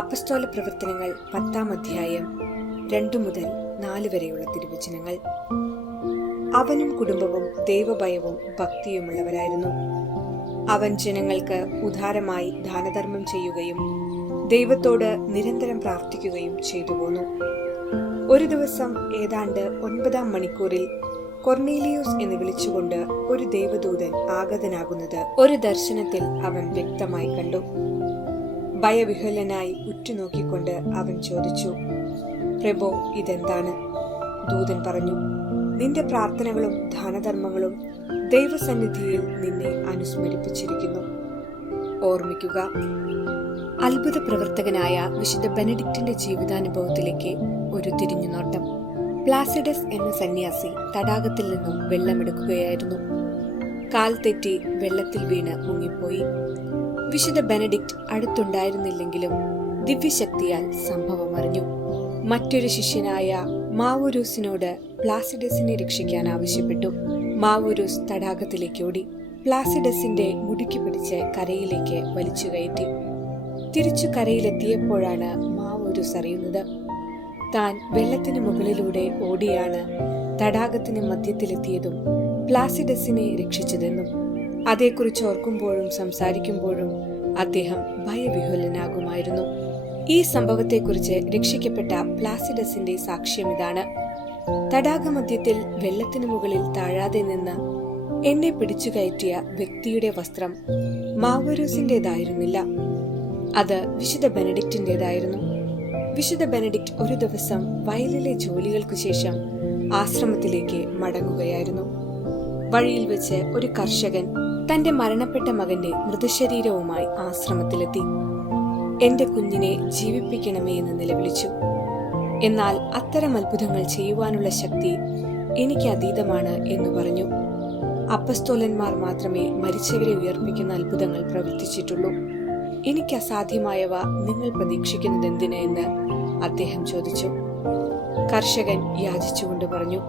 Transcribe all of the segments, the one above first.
അപ്പസ്തോല പ്രവർത്തനങ്ങൾ 10-ാം അധ്യായം 2 മുതൽ 4 വരെയുള്ള തിരുവചനങ്ങൾ. അവനും കുടുംബവും ദൈവഭയവും ഭക്തിയുമുള്ളവരായിരുന്നു. അവൻ ജനങ്ങൾക്ക് ഉദാരമായി ദാനധർമ്മം ചെയ്യുകയും ദൈവത്തോട് നിരന്തരം പ്രാർത്ഥിക്കുകയും ചെയ്തു പോന്നു. ഒരു ദിവസം ഏതാണ്ട് 9-ാം മണിക്കൂറിൽ കൊർണേലിയോസ് എന്ന് വിളിച്ചുകൊണ്ട് ഒരു ദൈവദൂതൻ ആഗതനാകുന്നത് ഒരു ദർശനത്തിൽ അവൻ വ്യക്തമായി കണ്ടു. ഭയവിഹ്വലനായി ഉറ്റുനോക്കിക്കൊണ്ട് അവൻ ചോദിച്ചു, പ്രഭോ, ഇതെന്താണ്? ദൂതൻ പറഞ്ഞു, നിന്റെ പ്രാർത്ഥനകളും ദാനധർമ്മങ്ങളും ദൈവസന്നിധിയിൽ നിന്നെ അനുസ്മരിപ്പിച്ചിരിക്കുന്നു. ഓർമ്മിക്കുക. അത്ഭുത പ്രവർത്തകനായ വിശുദ്ധ ബെനഡിക്റ്റിന്റെ ജീവിതാനുഭവത്തിലേക്ക് ഒരു തിരിഞ്ഞുനോട്ടം. പ്ലാസിഡസ് എന്ന സന്യാസി തടാകത്തിൽ നിന്നും വെള്ളമെടുക്കുകയായിരുന്നു. കാൽ തെറ്റി വെള്ളത്തിൽ വീണ് മുങ്ങിപ്പോയി. വിശുദ്ധ ബെനഡിക്റ്റ് അടുത്തുണ്ടായിരുന്നില്ലെങ്കിലും ദിവ്യശക്തിയാൽ സംഭവം അറിഞ്ഞു. മറ്റൊരു ശിഷ്യനായ മാവൂരൂസിനോട് പ്ലാസിഡസിനെ രക്ഷിക്കാൻ ആവശ്യപ്പെട്ടു. മാവൂരൂസ് തടാകത്തിലേക്ക് ഓടി പ്ലാസിഡസിന്റെ മുടുക്കി പിടിച്ച് കരയിലേക്ക് വലിച്ചു കയറ്റി. തിരിച്ചു കരയിലെത്തിയപ്പോഴാണ് മാവൂരൂസ് അറിയുന്നത് താൻ വെള്ളത്തിന് മുകളിലൂടെ ഓടിയാണ് തടാകത്തിന് മധ്യത്തിലെത്തിയതും പ്ലാസിഡസിനെ രക്ഷിച്ചതെന്നും. അതേക്കുറിച്ച് ഓർക്കുമ്പോഴും സംസാരിക്കുമ്പോഴും അദ്ദേഹം ഭയവിഹ്വലനാകുമായിരുന്നു. ഈ സംഭവത്തെക്കുറിച്ച് രക്ഷിക്കപ്പെട്ട പ്ലാസിഡസിന്റെ സാക്ഷ്യം ഇതാണ്: തടാകമധ്യത്തിൽ വെള്ളത്തിനു മുകളിൽ താഴാതെ നിന്ന് എന്നെ പിടിച്ചു കയറ്റിയ വ്യക്തിയുടെ വസ്ത്രം മാവൂരൂസിന്റേതായിരുന്നില്ല, അത് വിശുദ്ധ ബെനഡിക്റ്റിന്റേതായിരുന്നു. വിശുദ്ധ ബെനഡിക്റ്റ് ഒരു ദിവസം വയലിലെ ജോലികൾക്കു ശേഷം ആശ്രമത്തിലേക്ക് മടങ്ങുകയായിരുന്നു. വഴിയിൽ വെച്ച് ഒരു കർഷകൻ തന്റെ മരണപ്പെട്ട മകന്റെ മൃതശരീരവുമായി ആശ്രമത്തിലെത്തി. എന്റെ കുഞ്ഞിനെ ജീവിപ്പിക്കണമേ എന്ന് നിലവിളിച്ചു. എന്നാൽ അത്തരം അത്ഭുതങ്ങൾ ചെയ്യുവാനുള്ള ശക്തി എനിക്ക് അതീതമാണ് എന്ന് പറഞ്ഞു. അപ്പസ്തോലന്മാർ മാത്രമേ മരിച്ചവരെ ഉയർപ്പിക്കുന്ന അത്ഭുതങ്ങൾ പ്രവർത്തിച്ചിട്ടുള്ളൂ. എനിക്ക് അസാധ്യമായവ നിങ്ങൾ പ്രതീക്ഷിക്കുന്നതെന്തിന് എന്ന് അദ്ദേഹം ചോദിച്ചു. കർഷകൻ യാചിച്ചുകൊണ്ട് പറഞ്ഞു,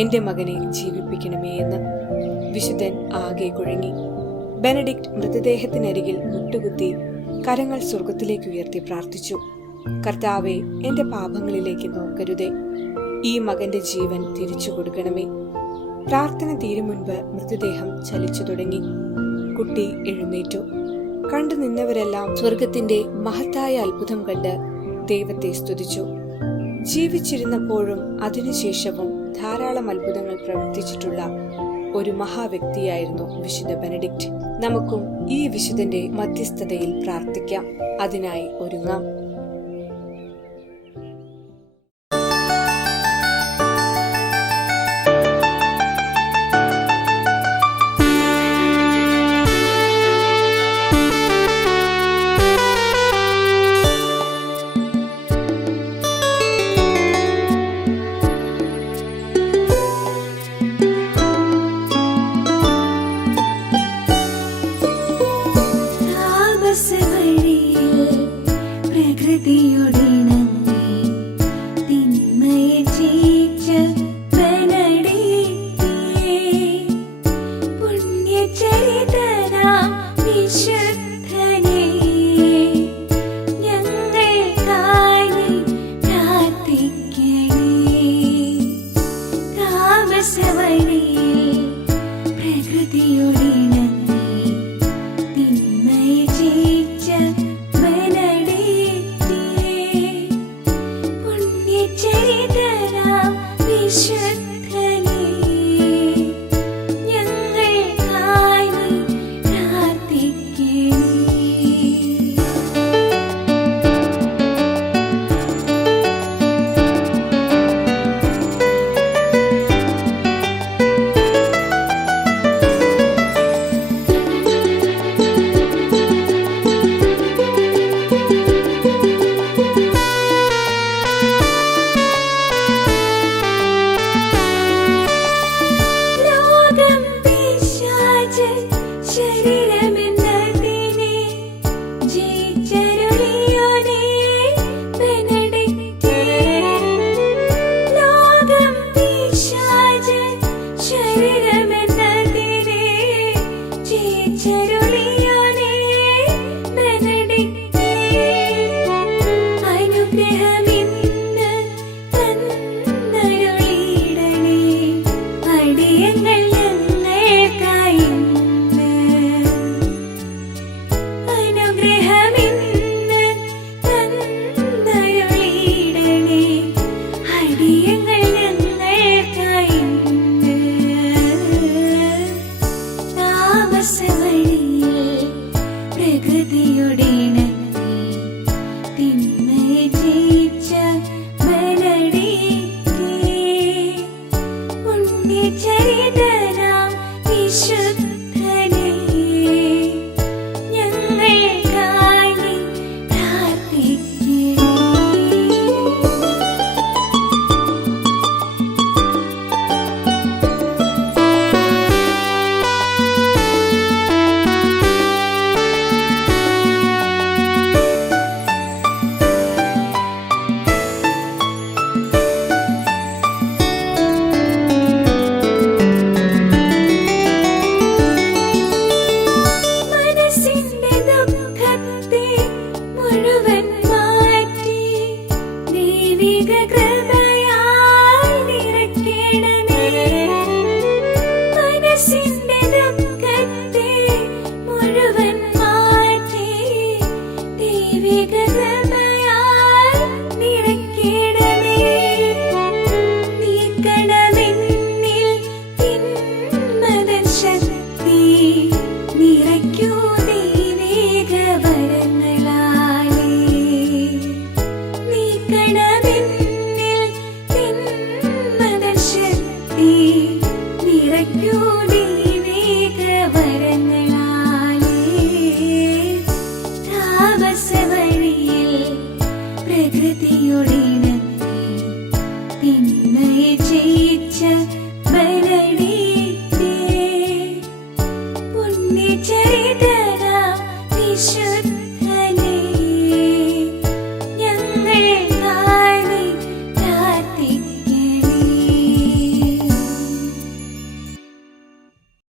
എന്റെ മകനെ ജീവിപ്പിക്കണമേ എന്ന്. വിശുദ്ധൻ ആകെ കുഴങ്ങി. ബെനഡിക്റ്റ് മൃതദേഹത്തിനരികിൽ മുട്ടുകുത്തി കരങ്ങൾ സ്വർഗത്തിലേക്ക് ഉയർത്തി പ്രാർത്ഥിച്ചു, കർത്താവേ, എന്റെ പാപങ്ങളിലേക്ക് നോക്കരുതേ, ഈ മകന്റെ ജീവൻ തിരിച്ചു കൊടുക്കണമേ. പ്രാർത്ഥന തീരും മുൻപ് മൃതദേഹം ചലിച്ചു തുടങ്ങി. കുട്ടി എഴുന്നേറ്റു. കണ്ടു നിന്നവരെല്ലാം സ്വർഗത്തിന്റെ മഹത്തായ അത്ഭുതം കണ്ട് ദൈവത്തെ സ്തുതിച്ചു. ജീവിച്ചിരുന്നപ്പോഴും അതിനുശേഷവും ധാരാളം അത്ഭുതങ്ങൾ പ്രവർത്തിച്ചിട്ടുള്ള ഒരു മഹാവ്യക്തിയായിരുന്നു വിശുദ്ധ ബെനഡിക്റ്റ്. നമുക്കും ഈ വിശുദ്ധന്റെ മധ്യസ്ഥതയിൽ പ്രാർത്ഥിക്കാം. അതിനായി ഒരുങ്ങാം. അനുഗ്രഹ